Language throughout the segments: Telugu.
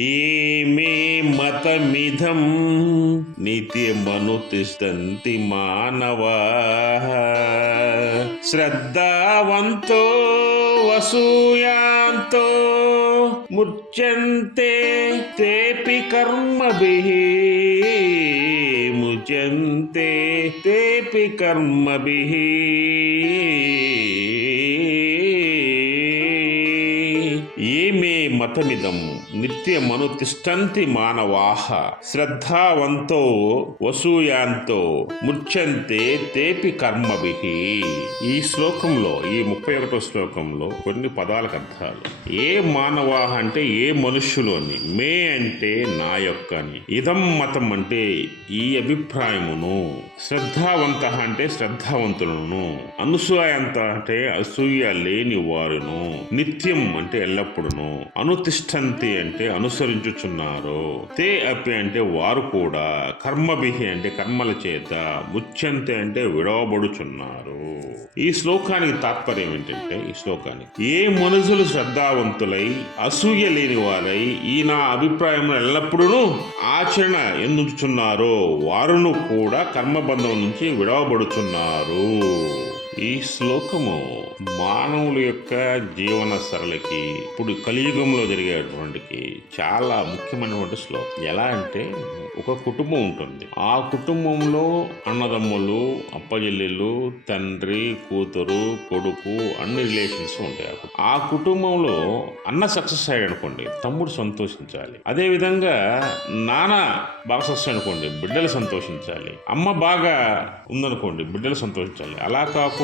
ఏమే మతమిదం నిత్యమనుతిష్టంతి మానవా. శ్రద్ధావంతో వసూయాంతో ముచ్యంతే తేపి కర్మభిః. ముచ్యంతే తేపి కర్మభిః. ఏమే నిత్యమను తిష్టంతి మానవాహ శ్రద్ధావంతో వసూయాంతో ముచ్యంతే తేపి కర్మభి. ఈ శ్లోకంలో ఈ ముప్పై ఒకటో శ్లోకంలో కొన్ని పదాలకు అర్థాలు. ఏ మానవాహ అంటే ఏ మనుష్యులోని? మే అంటే నా యొక్క అని ఇదం మతం అంటే ఈ అభిప్రాయమును. శ్రద్ధావంత అంటే శ్రద్ధావంతులను. అనసూయంత అంటే అసూయ లేని వారును. నిత్యం అంటే ఎల్లప్పుడును అనుతిష్టంతి అంటే అనుసరించుచున్నారు. తే అపి అంటే వారు కూడా కర్మభిహి అంటే కర్మల చేత ముచ్చంతి అంటే విడవబడుచున్నారు. ఈ శ్లోకానికి తాత్పర్యం ఏంటంటే ఈ శ్లోకానికి ఏ మనుషులు శ్రద్ధావంతులై అసూయ లేని వారై ఈ నా అభిప్రాయంలో ఎల్లప్పుడూ ఆచరణ ఎందుచున్నారో వారును కూడా కర్మబంధం నుంచి విడవబడుచున్నారు. ఈ శ్లోకము మానవుల యొక్క జీవన సరళికి ఇప్పుడు కలియుగంలో జరిగేటువంటికి చాలా ముఖ్యమైనటువంటి శ్లోకం. ఎలా అంటే ఒక కుటుంబం ఉంటుంది. ఆ కుటుంబంలో అన్నదమ్ములు అప్పజెల్లెలు తండ్రి కూతురు కొడుకు అన్ని రిలేషన్స్ ఉంటాయి. ఆ కుటుంబంలో అన్న సక్సెస్ అయ్యాడు అనుకోండి తమ్ముడు సంతోషించాలి. అదే విధంగా నాన్న బాగా సక్సెస్ అనుకోండి బిడ్డలు సంతోషించాలి. అమ్మ బాగా ఉందనుకోండి బిడ్డలు సంతోషించాలి. అలా కాకుండా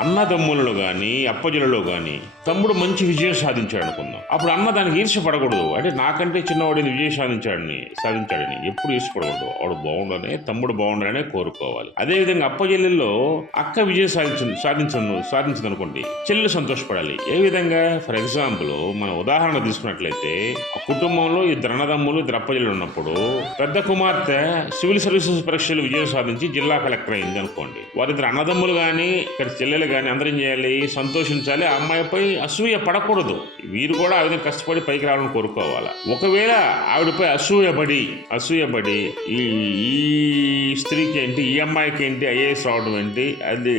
అన్నదమ్ములలో కానీ అప్పజలలో కానీ తమ్ముడు మంచి విజయం సాధించాడు అనుకుందాం. అప్పుడు అన్న దానికి ఈర్ష్య పడకూడదు. అంటే నాకంటే చిన్నవాడిని విజయం సాధించాడని సాధించాడని ఎప్పుడు ఈర్ష్యపడకూడదు వాడు బాగుండనే తమ్ముడు బాగుండాలనే కోరుకోవాలి. అదే విధంగా అప్పజెల్లెల్లో అక్క విజయం సాధించ సాధించను సాధించింది అనుకోండి చెల్లెలు సంతోషపడాలి. ఏ విధంగా? ఫర్ ఎగ్జాంపుల్ మనం ఉదాహరణ తీసుకున్నట్లయితే ఆ కుటుంబంలో ఇద్దరు అన్నదమ్ములు ఇద్దరు అప్పజెల్లు ఉన్నప్పుడు పెద్ద కుమార్తె సివిల్ సర్వీసెస్ పరీక్షలు విజయం సాధించి జిల్లా కలెక్టర్ అయింది అనుకోండి వారిద్దరు అన్నదమ్ములు కానీ ఇక్కడ చెల్లెలు కానీ అందరం చేయాలి సంతోషించాలి ఆ అమ్మాయిపై అసూయ పడకూడదు. వీరు కూడా ఆ విధంగా కష్టపడి పైకి రావాలని కోరుకోవాలి? ఒకవేళ ఆవిడపై అసూయపడి అసూయపడి ఈ ఈ స్త్రీకి ఏంటి ఈ అమ్మాయికి ఏంటి ఐఏఎస్ రావడం ఏంటి అది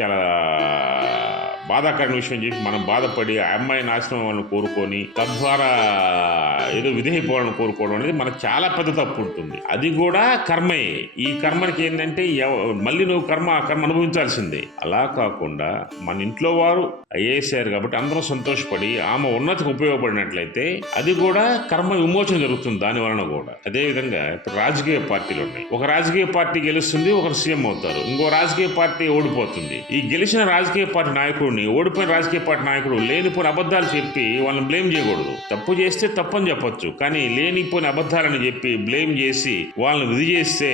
చాలా బాధాకరమైన విషయం చెప్పి మనం బాధపడి ఆ అమ్మాయి నాశనం అవ్వాలని కోరుకొని తద్వారా ఏదో విధేయపోవాలని కోరుకోవడం అనేది మనకు చాలా పెద్ద తప్పు ఉంటుంది. అది కూడా కర్మే. ఈ కర్మకి ఏంటంటే మళ్ళీ నువ్వు కర్మ ఆ కర్మ అనుభవించాల్సిందే. అలా కాకుండా మన ఇంట్లో వారు అయ్యేసారు కాబట్టి అందరం సంతోషపడి ఆమె ఉన్నతికి ఉపయోగపడినట్లయితే అది కూడా కర్మ విమోచన జరుగుతుంది దాని వలన కూడా. అదేవిధంగా ఇప్పుడు రాజకీయ పార్టీలు ఉన్నాయి. ఒక రాజకీయ పార్టీ గెలుస్తుంది ఒకరు సీఎం అవుతారు. ఇంకో రాజకీయ పార్టీ ఓడిపోతుంది. ఈ గెలిచిన రాజకీయ పార్టీ నాయకుడు నాయకుడిని ఓడిపోయిన రాజకీయ పార్టీ నాయకుడు లేనిపోయిన అబద్ధాలు చెప్పి వాళ్ళని బ్లేమ్ చేయకూడదు. తప్పు చేస్తే తప్పని చెప్పొచ్చు. కానీ లేనిపోయిన అబద్ధాలని చెప్పి బ్లేమ్ చేసి వాళ్ళని విధి చేస్తే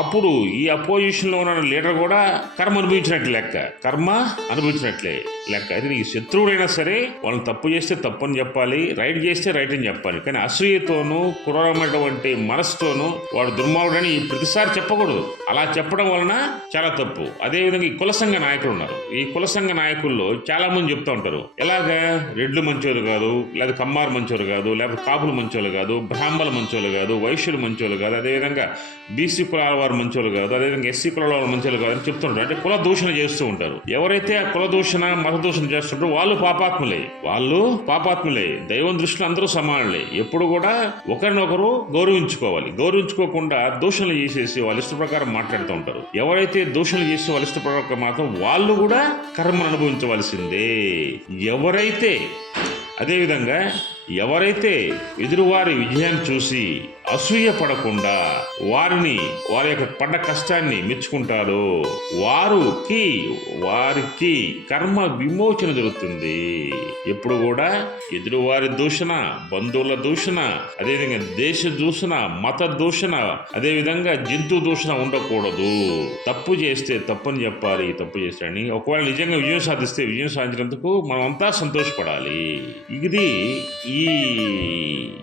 అప్పుడు ఈ అపోజిషన్లో ఉన్న లీడర్ కూడా కర్మ అనుభవించినట్టు లెక్క. కర్మ అనుభవించినట్లే లెక్క. అయితే నీకు శత్రువుడైనా సరే వాళ్ళని తప్పు చేస్తే తప్పు అని చెప్పాలి రైట్ చేస్తే రైట్ అని చెప్పాలి. కానీ అసూయతోనూ క్రూరమైనటువంటి మనసుతోనూ వాడు దుర్మార్గుడని ప్రతిసారి చెప్పకూడదు. అలా చెప్పడం వలన చాలా తప్పు. అదేవిధంగా ఈ కుల సంఘ నాయకులు ఉన్నారు. ఈ కుల సంఘ నాయకుల్లో చాలా మంది చెప్తూ ఉంటారు. ఎలాగా? రెడ్లు మంచోలు కాదు లేదా కమ్మారు మంచోరు కాదు లేకపోతే కాపులు మంచోళ్ళు కాదు బ్రాహ్మణులు మంచోళ్ళు కాదు వైశ్యులు మంచోళ్ళు కాదు. అదేవిధంగా బీసీ కులాల వారు మంచోళ్ళు కాదు అదేవిధంగా ఎస్సీ కులాల మంచి మంచోళ్ళు కాదు అని చెప్తుంటారు. అంటే కుల దూషణ చేస్తూ ఉంటారు. ఎవరైతే ఆ కుల దూషణ మత దూషణ చేస్తుంటారో వాళ్ళు పాపాత్ములే. వాళ్ళు పాపాత్ములే. దైవం దృష్టిలో అందరూ సమానులే. ఎప్పుడు కూడా ఒకరినొకరు గౌరవించుకోవాలి. గౌరవించుకోకుండా దూషణలు చేసేసి వాళ్ళ ఇష్ట ప్రకారం మాట్లాడుతూ ఉంటారు. ఎవరైతే దూషణలు చేసి వాళ్ళ ఇష్ట ప్రకారం మాత్రం వాళ్ళు కూడా కర్మను అనుభవించవలసిందే. ఎవరైతే అదేవిధంగా ఎవరైతే ఎదురువారి విజయాన్ని చూసి అసూయ పడకుండా వారిని వారి యొక్క పడ్డ కష్టాన్ని మెచ్చుకుంటారో. వారికి వారికి కర్మ విమోచన జరుగుతుంది. ఎప్పుడు కూడా ఎదురువారి దూషణ బంధువుల దూషణ అదేవిధంగా దేశ దూషణ మత దూషణ అదేవిధంగా జంతు దూషణ ఉండకూడదు. తప్పు చేస్తే తప్పని చెప్పాలి తప్పు చేశాడని ఒకవేళ నిజంగా విజయం సాధిస్తే విజయం సాధించినందుకు మనం అంతా సంతోషపడాలి. ఇది ఈ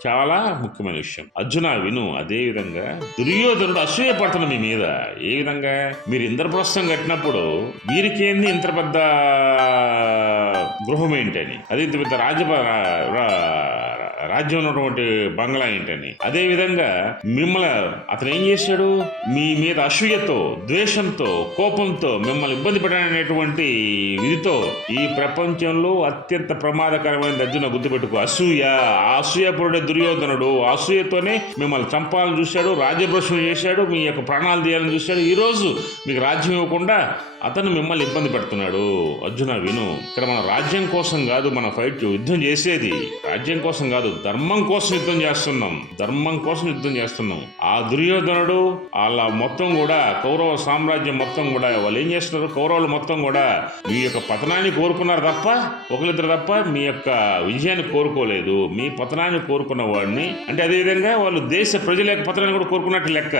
చాలా ముఖ్యమైన విషయం. అర్జున విను. అదే విధంగా దుర్యోధనుడు అసూయ పడుతున్న మీ మీద. ఏ విధంగా? మీరు ఇంద్రప్రస్థం కట్టినప్పుడు వీరికేంది ఇంత పెద్ద గృహం ఏంటని? అది ఇంత పెద్ద రాజ రా- రాజ్యం ఉన్నటువంటి బంగ్లా ఏంటని. అదే విధంగా మిమ్మల్ని అతను ఏం చేశాడు? మీ మీద అసూయతో ద్వేషంతో కోపంతో మిమ్మల్ని ఇబ్బంది పెట్టడానికి విధితో ఈ ప్రపంచంలో అత్యంత ప్రమాదకరమైన అర్జున గుర్తుపెట్టుకో. అసూయ ఆ అసూయపురుడే దుర్యోధనుడు ఆ అసూయతోనే మిమ్మల్ని చంపాలని చూశాడు రాజ్యభ్రష్టం చేశాడు మీ యొక్క ప్రాణాలు తీయాలని చూశాడు. ఈరోజు మీకు రాజ్యం ఇవ్వకుండా అతను మిమ్మల్ని ఇబ్బంది పెడుతున్నాడు. అర్జున విను. ఇక్కడ మన రాజ్యం కోసం కాదు మన ఫైట్ యుద్ధం చేసేది. రాజ్యం కోసం కాదు ధర్మం కోసం యుద్ధం చేస్తున్నాం. ధర్మం కోసం యుద్ధం చేస్తున్నాం. ఆ దుర్యోధనుడు వాళ్ళ మొత్తం కూడా కౌరవ సామ్రాజ్యం మొత్తం కూడా వాళ్ళు ఏం చేస్తున్నారు? కౌరవులు మొత్తం కూడా మీ యొక్క పతనాన్ని కోరుకున్నారు తప్ప ఒకరిద్దరు తప్ప మీ యొక్క విజయాన్ని కోరుకోలేదు. మీ పతనాన్ని కోరుకున్న వాడిని అంటే అదేవిధంగా వాళ్ళు దేశ ప్రజల యొక్క పతనాన్ని కూడా కోరుకున్నట్టు లెక్క.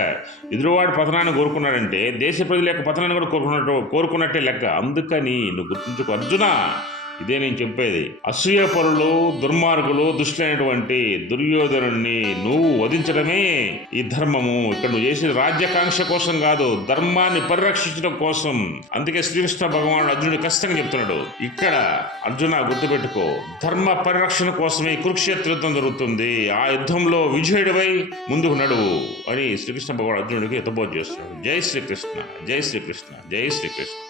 ఎదురువాడు పతనాన్ని కోరుకున్నాడంటే దేశ ప్రజల యొక్క పతనాన్ని కూడా కోరుకున్నట్టు కోరుకున్నట్టే లెక్క. అందుకని నువ్వు గుర్తుంచుకో. అర్జున! ఇదే నేను చెప్పేది. అసూయపరులు దుర్మార్గులు దుష్టులైనటువంటి దుర్యోధనుణ్ణి నువ్వు వధించడమే ఈ ధర్మము. ఇక్కడ నువ్వు చేసిన రాజ్యాకాంక్ష కోసం కాదు ధర్మాన్ని పరిరక్షించడం కోసం. అందుకే శ్రీకృష్ణ భగవానుడు అర్జునుడు కష్టంగా చెప్తున్నాడు. ఇక్కడ అర్జున గుర్తుపెట్టుకో ధర్మ పరిరక్షణ కోసమే కురుక్షేత్ర యుద్ధం జరుగుతుంది. ఆ యుద్ధంలో విజయుడివై ముందుకు నడువు అని శ్రీకృష్ణ భగవాన్ అర్జునుడికి హితబోధ చేస్తున్నాడు. జై శ్రీకృష్ణ జై శ్రీకృష్ణ జై శ్రీకృష్ణ.